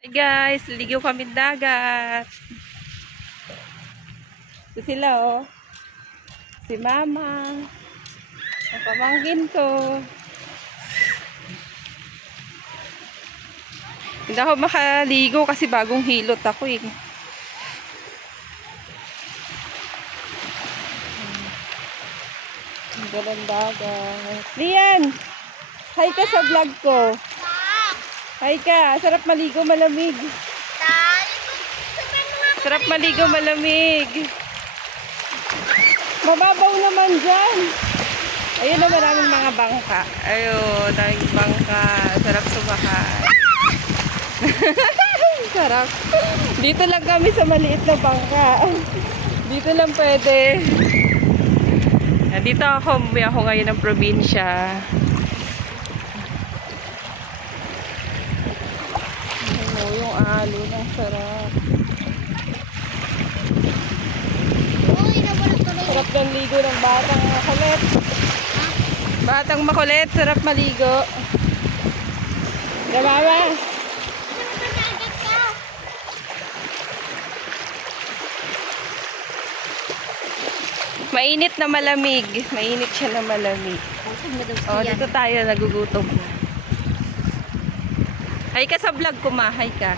Hey guys, ligaw kami dagat. Ito sila oh. Si Mama. Ang pamangkin ko. Hindi ako makaligo kasi bagong hilot ako eh. Ang galang dagat. Lian! Hi ka sa vlog ko. Hi ka. Sarap maligo, malamig. Sarap maligo, malamig. Mababaw naman dyan. Ayun na maraming mga bangka. Ayun, daming bangka. Sarap sumakay. Sarap. Dito lang kami sa maliit na bangka. Dito lang pwede. Dito ako, umuwi ako ngayon ng probinsya. Ayun, yung alon, ang sarap. Sarap ng ligo ng batang makulit. Batang makulit, sarap maligo. Mama. Mainit na malamig. Mainit siya na malamig. Oh, dito tayo nagugutom. Hi ka sa vlog ko, ma. Hi ka.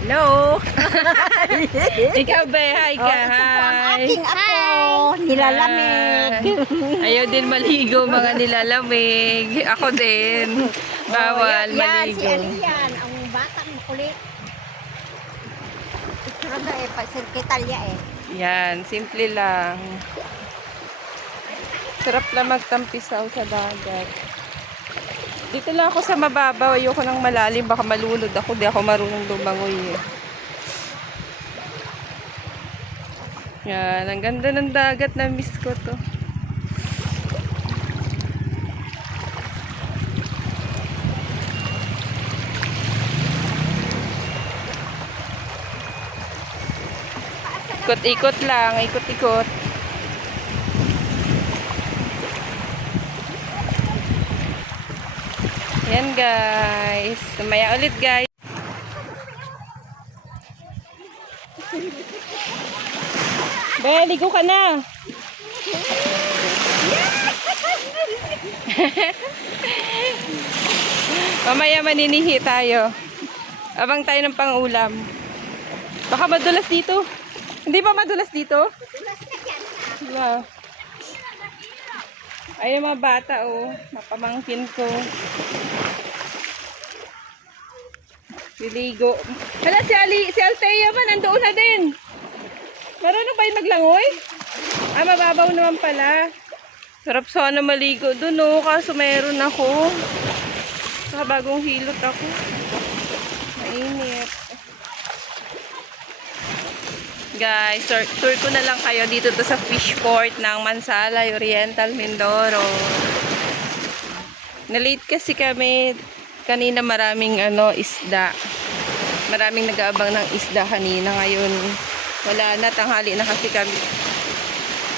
Hello. Ikaw ba? Hi ka. Hi. Aking apo, nilalamig. Ayaw din maligo, mga nilalamig. Ako din. Bawal maligo. Si Alian, ang batang makulit. Itsura na eh, sirkitalya eh. Yan, simple lang. Sarap lang magtampisaw sa dagat. Dito lang ako sa mababaw. Ayoko ng malalim. Baka malunod ako. Di ako marunong lumangoy eh. Yan, ang ganda ng dagat. Na-miss ko to. Ikot-ikot lang. Ikot-ikot. Yan guys. Sumaya ulit guys. Be, ligo ka na. Mamaya maninihi tayo. Abang tayo ng pang-ulam. Baka madulas dito. Hindi ba madulas dito? Wow. Ay, mga bata, oh. Mapamangkin ko. Liligo. Hala, si Althea man, nandoon na din. Marunong ba yung maglangoy? Ah, mababaw naman pala. Sarap sana maligo dun, oh. Kaso meron ako. Saka bagong hilot ako. Mainit. Guys, tour ko na lang kayo dito to sa fish port ng Mansalay, Oriental, Mindoro. Na-late kasi kami. Kanina maraming isda. Maraming nag-aabang ng isda kanina. Ngayon, wala na. Tanghali na kasi kami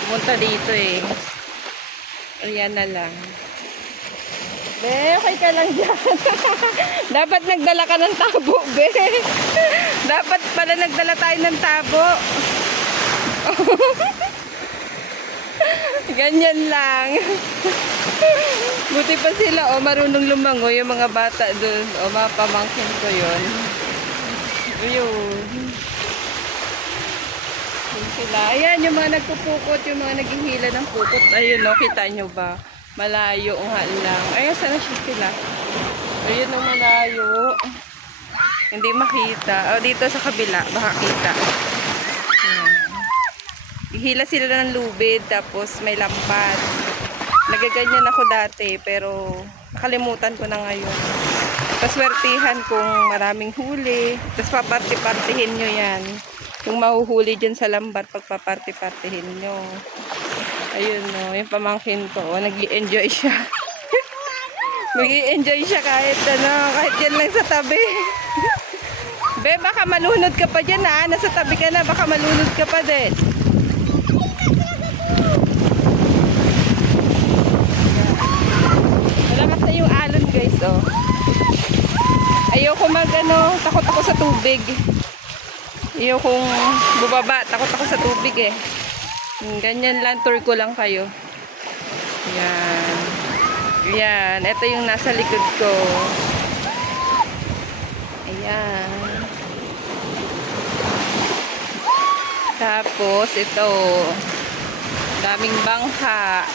pumunta dito eh. Ayan na lang. Be, okay ka lang dyan. Dapat nagdala ka ng tabo, be. Dapat pala nagdala tayo ng tabo. Ganyan lang. Buti pa sila, oh, marunong lumangoy yung mga bata dun. O, mga pamangkin ko yun. Ayun. Yun sila. Ayan, yung mga nagpupukot, yung mga naghihila ng pukot. Ayun, no, kita nyo ba? Malayo nga lang. Ayun, sana siya sila. Ayun, no, malayo. Hindi makita. O, dito sa kabila, baka kita. Ayan. Ihila sila ng lubid, tapos may lampas. Nagaganyan ako dati, pero nakalimutan ko na ngayon. Paswertihan kung maraming huli. Tapos paparti-partihin nyo yan. Kung mahuhuli dyan sa lambat, pagpaparti-partihin nyo. Ayun, no, yung pamangkin ko, nag-i-enjoy siya. Nag-i-enjoy siya kahit yan lang sa tabi. Be, baka malunod ka pa dyan, ha? Nasa tabi ka na, baka malunod ka pa din. Malakas na yung alon, guys, oh. Ayoko takot ako sa tubig. Ayokong bubaba, takot ako sa tubig eh. Ganyan lang, tour ko lang kayo. Yan. Yan, ito yung nasa likod ko. Ayan. Tapos, ito. Daming bangka.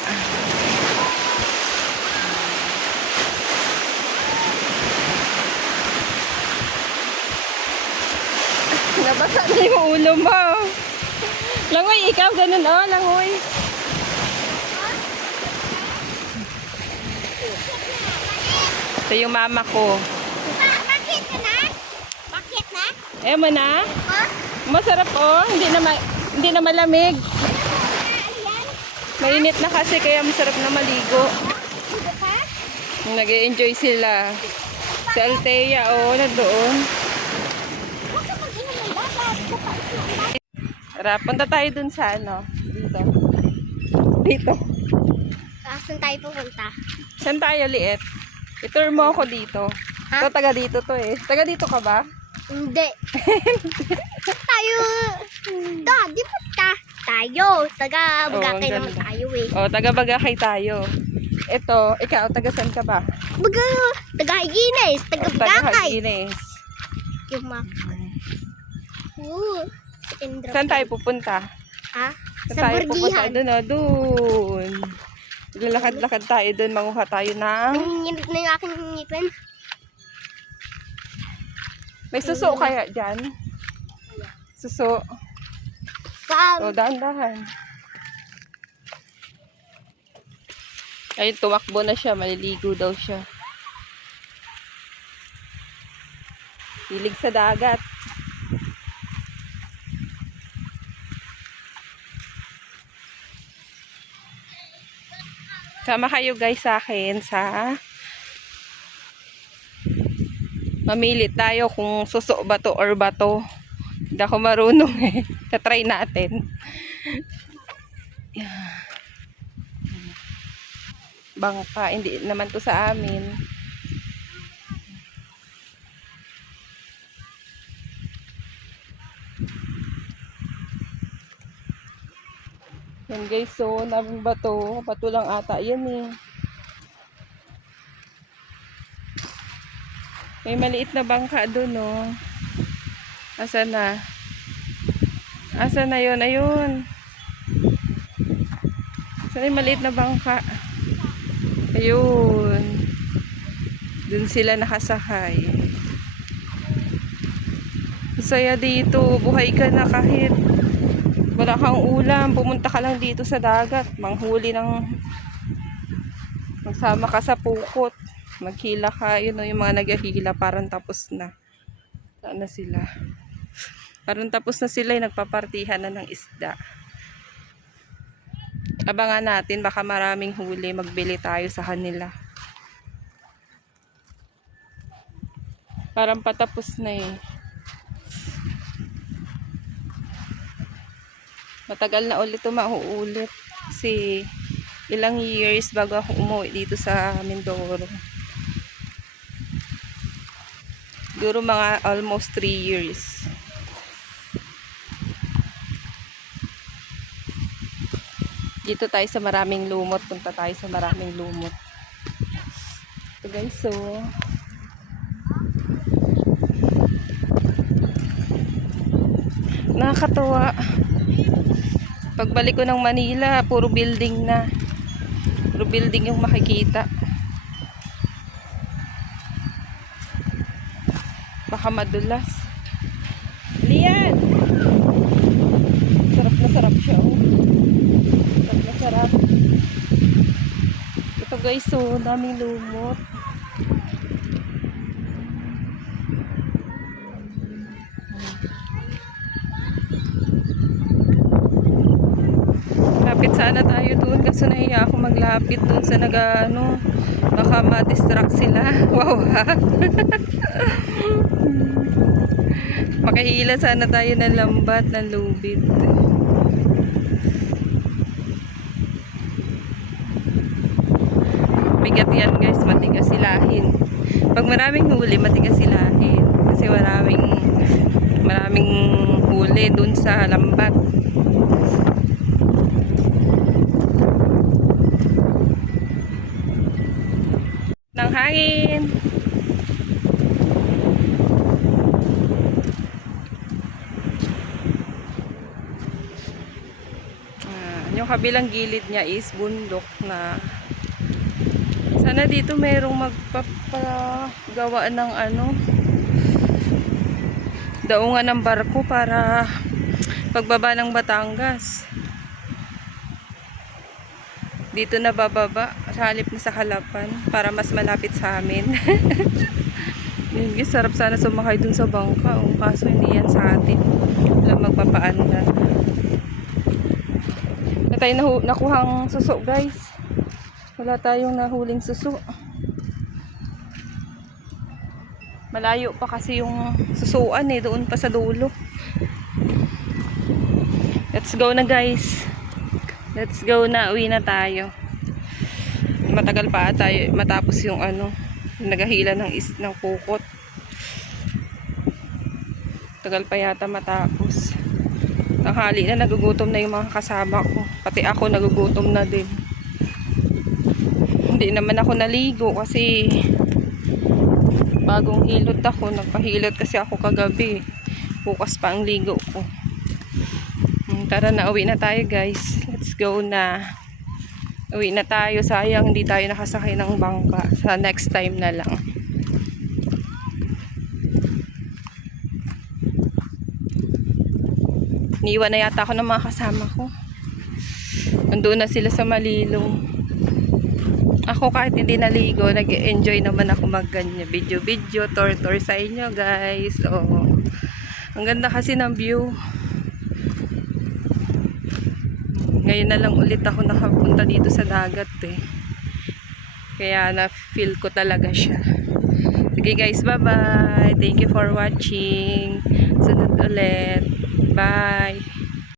Nabasa na yung ulo mo. Langoy, ikaw ganun oh, langoy. Ito yung mama ko. Bakit na? Bakit na? Eh mo na? Ha? Masarap oh, hindi na malamig. Mainit na kasi kaya masarap na maligo. Nag-e-enjoy sila. Si Althea oh, nandoon. Tara, punta tayo dun sa ano. Dito. Dito. Saan tayo pupunta? Saan tayo, Liet? I-tour mo ako dito. Ha? Ito, taga dito to eh. Taga dito ka ba? Hindi. Tayo. Di punta. Tayo. Taga-Bagakay ang naman ganda. tayo eh. Oh, taga Bagakay tayo. Ito, ikaw, taga saan ka ba? Taga-Higines. Taga Taga-Bagakay. Hagines. Yung map. Saan tayo pupunta? Ha? Saan Sa tayo pupunta? Burgihan. Doon, oh, doon. Lalakad-lakad tayo doon. Manguha tayo ng... Nanginginig na yung aking ngipin. May suso kaya dyan? Suso. O, dahan-dahan. Ayun, tumakbo na siya. Maliligo daw siya. Hilig sa dagat. Sama kayo guys sa akin sa mamili tayo kung suso ba to or bato. Hindi ako marunong eh. Tatry natin. Bangka. Hindi naman to sa amin. Yan guys, so naming bato. Bato lang ata yan eh. May maliit na bangka doon oh. Asa na? Asa na yun? Ayun. Asa yung maliit na bangka? Ayun. Doon sila nakasakay. Masaya dito. Buhay ka na kahit wala kang ulam. Pumunta ka lang dito sa dagat. Manghuli ng... Magsama ka sa pukot. Maghila ka. Yun o, yung mga naghihila. Parang tapos na. Saan na sila? Parang tapos na sila. Nagpapartihan na ng isda. Abangan natin. Baka maraming huli. Magbili tayo sa kanila. Parang patapos na eh. Matagal na ulit ito mauulit. Kasi ilang years bago ako umuwi dito sa Mindoro. Siguro mga almost 3 years. Dito tayo sa Maraming Lumot. Punta tayo sa Maraming Lumot. Ito guys, so nakakatawa. Pagbalik ko ng Manila, puro building na. Puro building yung makikita. Baka madulas. Lian! Sarap na sarap siya, oh. Sarap na sarap. Ito guys, so daming lumot. Lapit sana tayo doon kasi nahiya ako maglapit doon sa baka ma-distract sila. Wow ha. Makahila sana tayo ng lambat, ng lubid. Bigat yan guys, matigas silahin. Pag Maraming huli, matigas silahin. Kasi maraming huli dun sa lambat. Ng hangin. Yung kabilang gilid niya is bundok na. Sana dito merong magpapagawa ng daungan ng barko para pagbaba ng Batangas. Dito na bababa sa halip na sa Halapan para mas malapit sa amin. Yun, sarap sana sumakay dun sa bangka. Kaso hindi yan sa atin. Walang magpapaanda. Na tayo nakuhang suso, guys. Wala tayong nahuling suso. Malayo pa kasi yung susuan doon pa sa dulo. Let's go na, guys. Let's go na, uwi na tayo. Matagal pa tayo matapos yung naghahila ng pukot. Tagal pa yata matapos. Tanghali na, nagugutom na yung mga kasama ko. Pati ako nagugutom na din. Hindi naman ako naligo kasi bagong hilot ako. Nagpahilot kasi ako kagabi. Bukas pa ang ligo ko. Tara na, uwi na tayo, guys. Let's go na. Uwi na tayo. Sayang hindi tayo nakasakay ng bangka. Sa next time na lang. Niiwan na yata ako ng mga kasama ko. Nandoon na sila sa Malilong. Ako kahit hindi naligo, nag-enjoy naman ako mag-ganyan. Video, tour sa inyo, guys. Oh. Ang ganda kasi ng view. Ngayon na lang ulit ako nakapunta dito sa dagat Kaya na-feel ko talaga siya. Sige, guys, bye-bye. Thank you for watching. Sunod ulit. Bye.